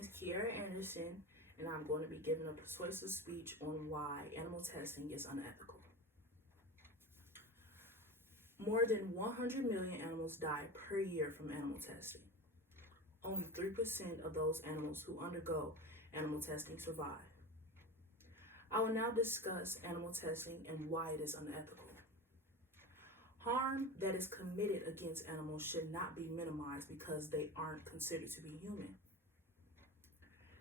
is Kiara Anderson, and I'm going to be giving a persuasive speech on why animal testing is unethical. More than 100 million animals die per year from animal testing. Only 3% of those animals who undergo animal testing survive. I will now discuss animal testing and why it is unethical. Harm that is committed against animals should not be minimized because they aren't considered to be human.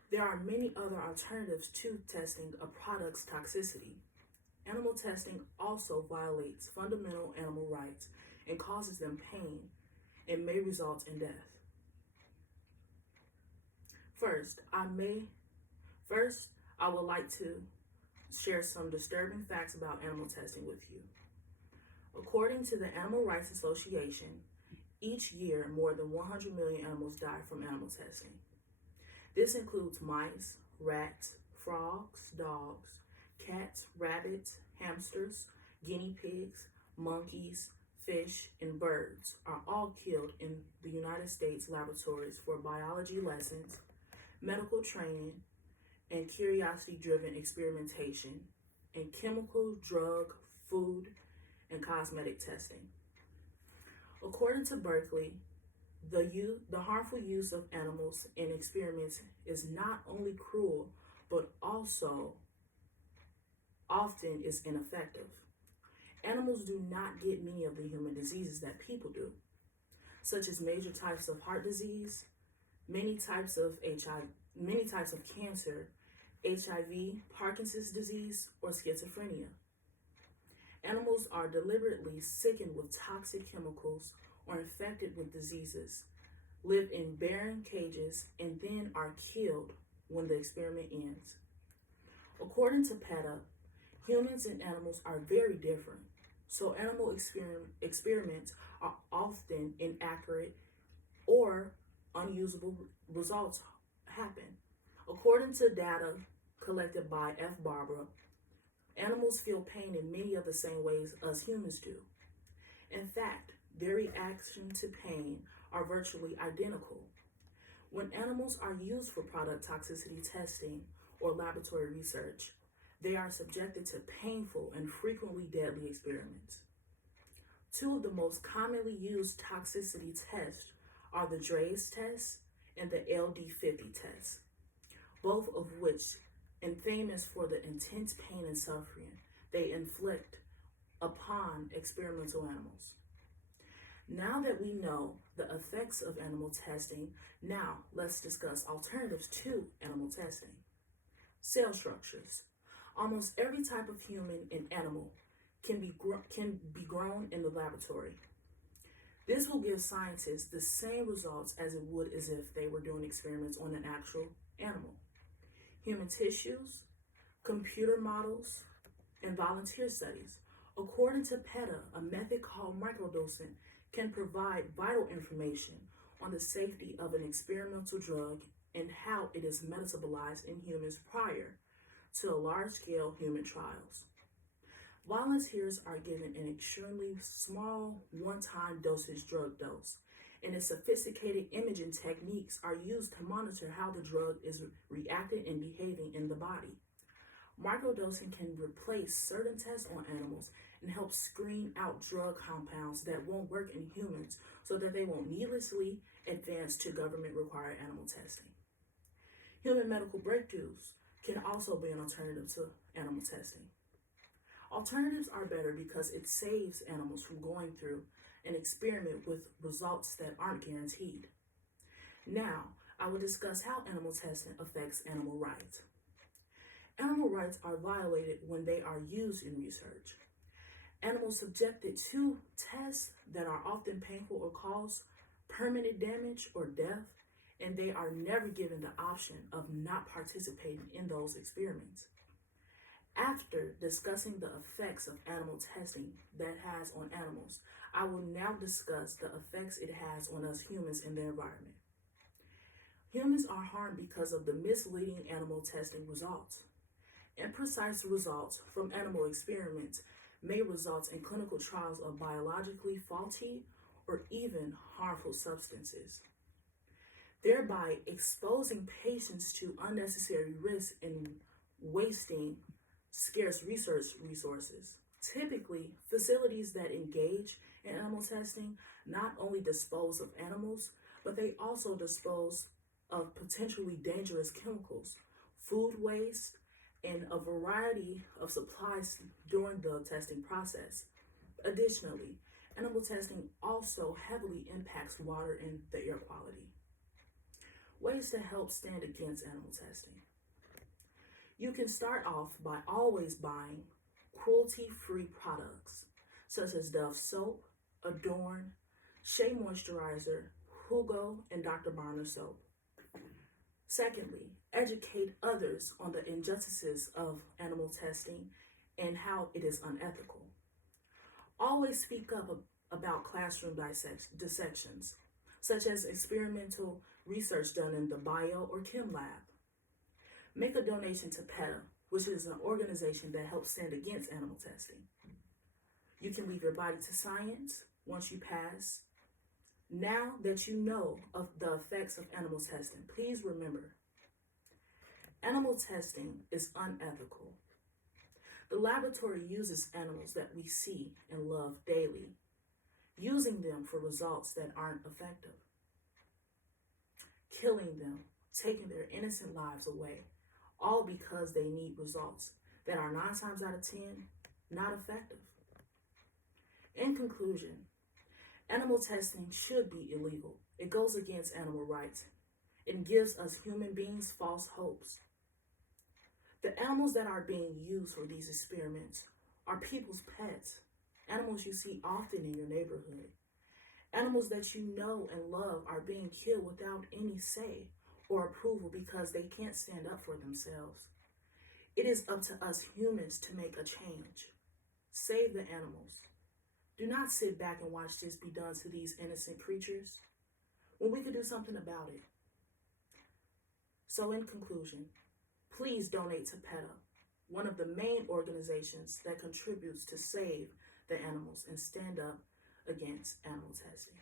There are many other alternatives to testing a product's toxicity. Animal testing also violates fundamental animal rights and causes them pain and may result in death. First, I would like to share some disturbing facts about animal testing with you. According to the Animal Rights Association, each year more than 100 million animals die from animal testing. This includes mice, rats, frogs, dogs, cats, rabbits, hamsters, guinea pigs, monkeys, fish, and birds are all killed in the United States laboratories for biology lessons, medical training, and curiosity-driven experimentation, and chemical, drug, food, and cosmetic testing. According to Berkeley, the harmful use of animals in experiments is not only cruel, but also often is ineffective. Animals do not get many of the human diseases that people do, such as major types of heart disease, many types of cancer, HIV, Parkinson's disease, or schizophrenia. Animals are deliberately sickened with toxic chemicals or infected with diseases, live in barren cages, and then are killed when the experiment ends. According to PETA, humans and animals are very different, so animal experiments are often inaccurate or unusable results happen. According to data collected by F. Barbara, animals feel pain in many of the same ways as humans do. In fact, their reaction to pain are virtually identical. When animals are used for product toxicity testing or laboratory research, they are subjected to painful and frequently deadly experiments. Two of the most commonly used toxicity tests are the Draize test and the LD50 test, both of which are famous for the intense pain and suffering they inflict upon experimental animals. Now that we know the effects of animal testing, now let's discuss alternatives to animal testing. Cell structures. Almost every type of human and animal can be grown in the laboratory. This will give scientists the same results as it would as if they were doing experiments on an actual animal. Human tissues, computer models, and volunteer studies. According to PETA, a method called microdosing can provide vital information on the safety of an experimental drug and how it is metabolized in humans prior to large-scale human trials. Volunteers are given an extremely small one-time dosage drug dose, and its sophisticated imaging techniques are used to monitor how the drug is reacting and behaving in the body. Microdosing can replace certain tests on animals and help screen out drug compounds that won't work in humans so that they won't needlessly advance to government-required animal testing. Human medical breakthroughs can also be an alternative to animal testing. Alternatives are better because it saves animals from going through an experiment with results that aren't guaranteed. Now, I will discuss how animal testing affects animal rights. Animal rights are violated when they are used in research. Animals subjected to tests that are often painful or cause permanent damage or death, and they are never given the option of not participating in those experiments. After discussing the effects of animal testing that has on animals, I will now discuss the effects it has on us humans and the environment. Humans are harmed because of the misleading animal testing results. Imprecise results from animal experiments may result in clinical trials of biologically faulty or even harmful substances. thereby exposing patients to unnecessary risk and wasting scarce research resources. Typically, facilities that engage in animal testing not only dispose of animals, but they also dispose of potentially dangerous chemicals, food waste, and a variety of supplies during the testing process. Additionally, animal testing also heavily impacts water and the air quality. Ways to help stand against animal testing. You can start off by always buying cruelty-free products such as Dove soap, Adorn, Shea Moisturizer, Hugo, and Dr. Bronner soap. Secondly, educate others on the injustices of animal testing and how it is unethical. Always speak up about classroom dissections, such as experimental research done in the bio or chem lab. Make a donation to PETA, which is an organization that helps stand against animal testing. You can leave your body to science once you pass. Now that you know of the effects of animal testing, please remember, animal testing is unethical. The laboratory uses animals that we see and love daily, using them for results that aren't effective, killing them, taking their innocent lives away, all because they need results that are 9 times out of 10 not effective. In conclusion, animal testing should be illegal. It goes against animal rights. It gives us human beings false hopes. The animals that are being used for these experiments are people's pets, animals you see often in your neighborhood. Animals that you know and love are being killed without any say or approval because they can't stand up for themselves. It is up to us humans to make a change. Save the animals. Do not sit back and watch this be done to these innocent creatures when we could do something about it. So in conclusion, please donate to PETA, one of the main organizations that contributes to save the animals and stand up against animal testing.